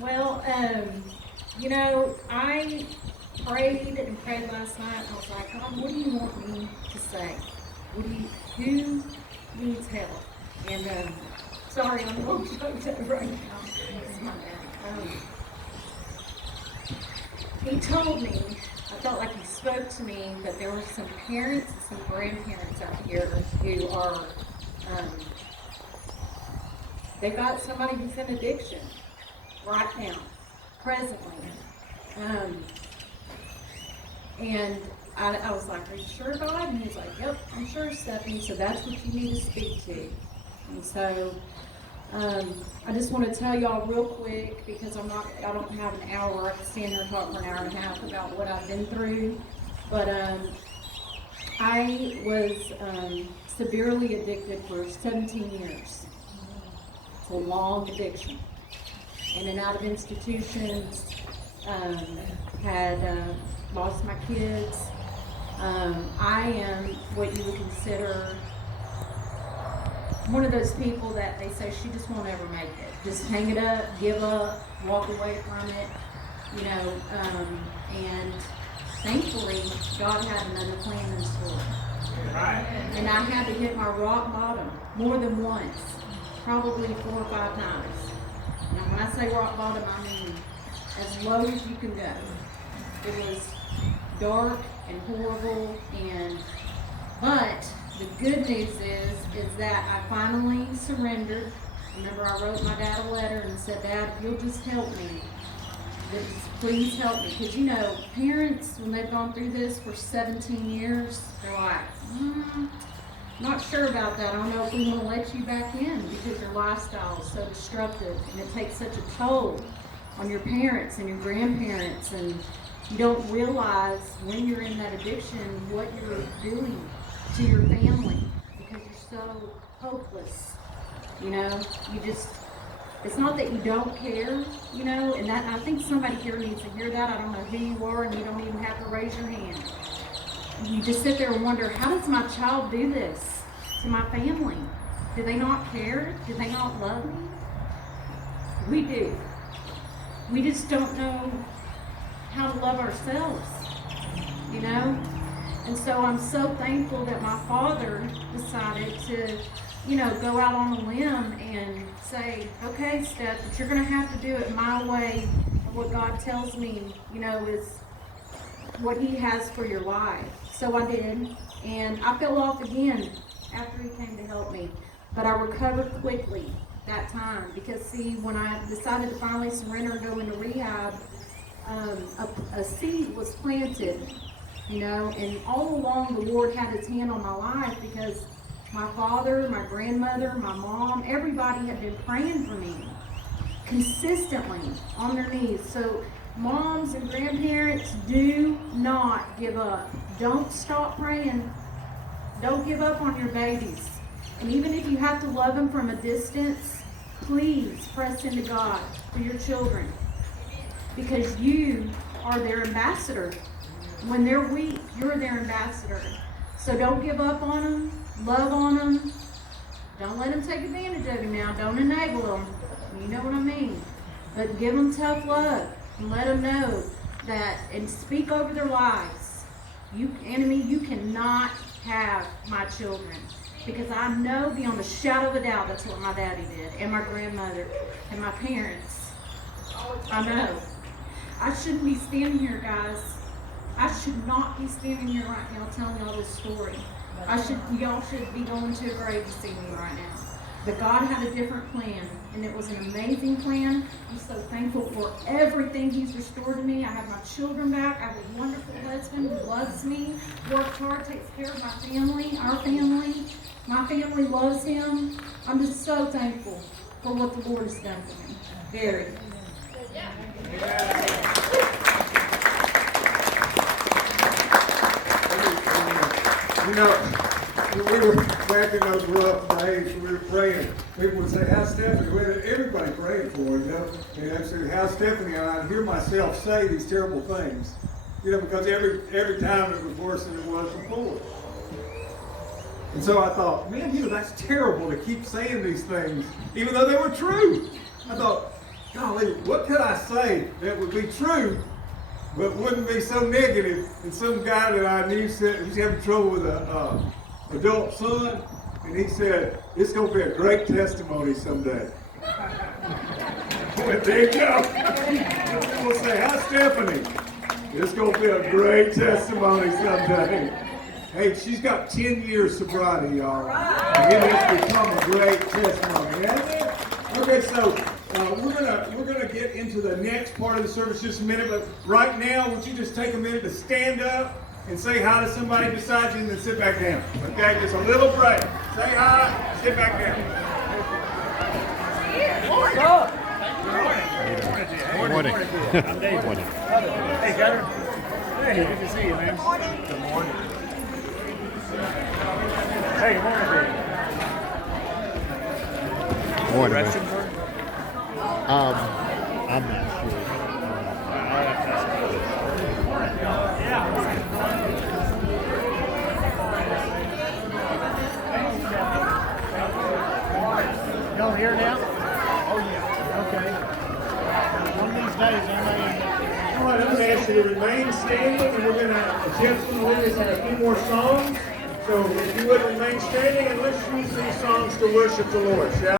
Well, I prayed and prayed last night. I was like, God, what do you want me to say? Who needs help? And sorry, I'm a little choked up right now. It's my bad. He told me, I felt like he spoke to me, that there were some parents and some grandparents out here who are, they've got somebody who's in addiction right now, presently. And I was like, are you sure, God? And he's like, yep, I'm sure, Stephanie. So that's what you need to speak to. And so I just want to tell y'all real quick, because I don't have an hour. I can stand here and talk for an hour and a half about what I've been through. But I was severely addicted for 17 years. It's a long addiction. In and out of institutions, had lost my kids. I am what you would consider one of those people that they say she just won't ever make it. Just hang it up, give up, walk away from it, and thankfully God had another plan in store. Right. And I had to hit my rock bottom more than once, probably 4 or 5 times. Now when I say rock bottom, I mean as low as you can go. It was dark and horrible, but the good news is that I finally surrendered. Remember, I wrote my dad a letter and said, Dad, if you'll just help me, just please help me. Because, parents, when they've gone through this for 17 years, they're like, not sure about that. I don't know if we want to let you back in because your lifestyle is so destructive and it takes such a toll on your parents and your grandparents, and you don't realize when you're in that addiction what you're doing to your family because you're so hopeless. It's not that you don't care, and that I think somebody here needs to hear that. I don't know who you are, and you don't even have to raise your hand. You just sit there and wonder, how does my child do this to my family? Do they not care? Do they not love me? We do. We just don't know how to love ourselves, And so I'm so thankful that my father decided to, go out on a limb and say, okay, Steph, but you're going to have to do it my way. What God tells me, is what he has for your life. So I did, and I fell off again after he came to help me. But I recovered quickly that time because, see, when I decided to finally surrender and go into rehab, a seed was planted, and all along the Lord had his hand on my life because my father, my grandmother, my mom, everybody had been praying for me consistently on their knees. So moms and grandparents, do not give up. Don't stop praying. Don't give up on your babies. And even if you have to love them from a distance, please press into God for your children, because you are their ambassador. When they're weak, you're their ambassador. So don't give up on them. Love on them. Don't let them take advantage of you now. Don't enable them. You know what I mean. But give them tough love and let them know that, and speak over their lives. You, enemy, you cannot have my children. Because I know beyond a shadow of a doubt that's what my daddy did, and my grandmother, and my parents. I know. I shouldn't be standing here, guys. I should not be standing here right now telling y'all this story. Y'all should be going to a grave to see me right now. But God had a different plan, and it was an amazing plan. I'm so thankful for everything he's restored to me. I have my children back. I have a wonderful husband who loves me, works hard, takes care of my family, our family. My family loves him. I'm just so thankful for what the Lord has done for me. Very. When we were back in those rough days, we were praying. People would say, how's Stephanie? Everybody praying for her, And I'd say, how's Stephanie? And I'd hear myself say these terrible things, because every time it was worse than it was before. And so I thought, man, that's terrible to keep saying these things, even though they were true. I thought, golly, what could I say that would be true, but wouldn't be so negative? And some guy that I knew said he was having trouble with an adult son, and he said, it's going to be a great testimony someday. Well, there you go. We'll say, how's Stephanie? It's going to be a great testimony someday. Hey, she's got 10 years sobriety, y'all. And it has become a great testimony, hasn't it? Okay, so we're gonna get into the next part of the service just a minute, but right now, would you just take a minute to stand up and say hi to somebody beside you and then sit back down? Okay, just a little break. Say hi, sit back down. What's up? Good morning. I'm Dave. Good morning. Hey, Gunner. Hey, good to see you, man. Good morning. Hey, good morning, Dave. Morning, man. I'm not sure. Y'all here now? Oh, yeah. Okay. One of these days, I may. All right, I'm going to ask you to remain standing, and we're going to attempt to lead us in a few more songs. So if you would remain standing, and let's use these songs to worship the Lord, shall we?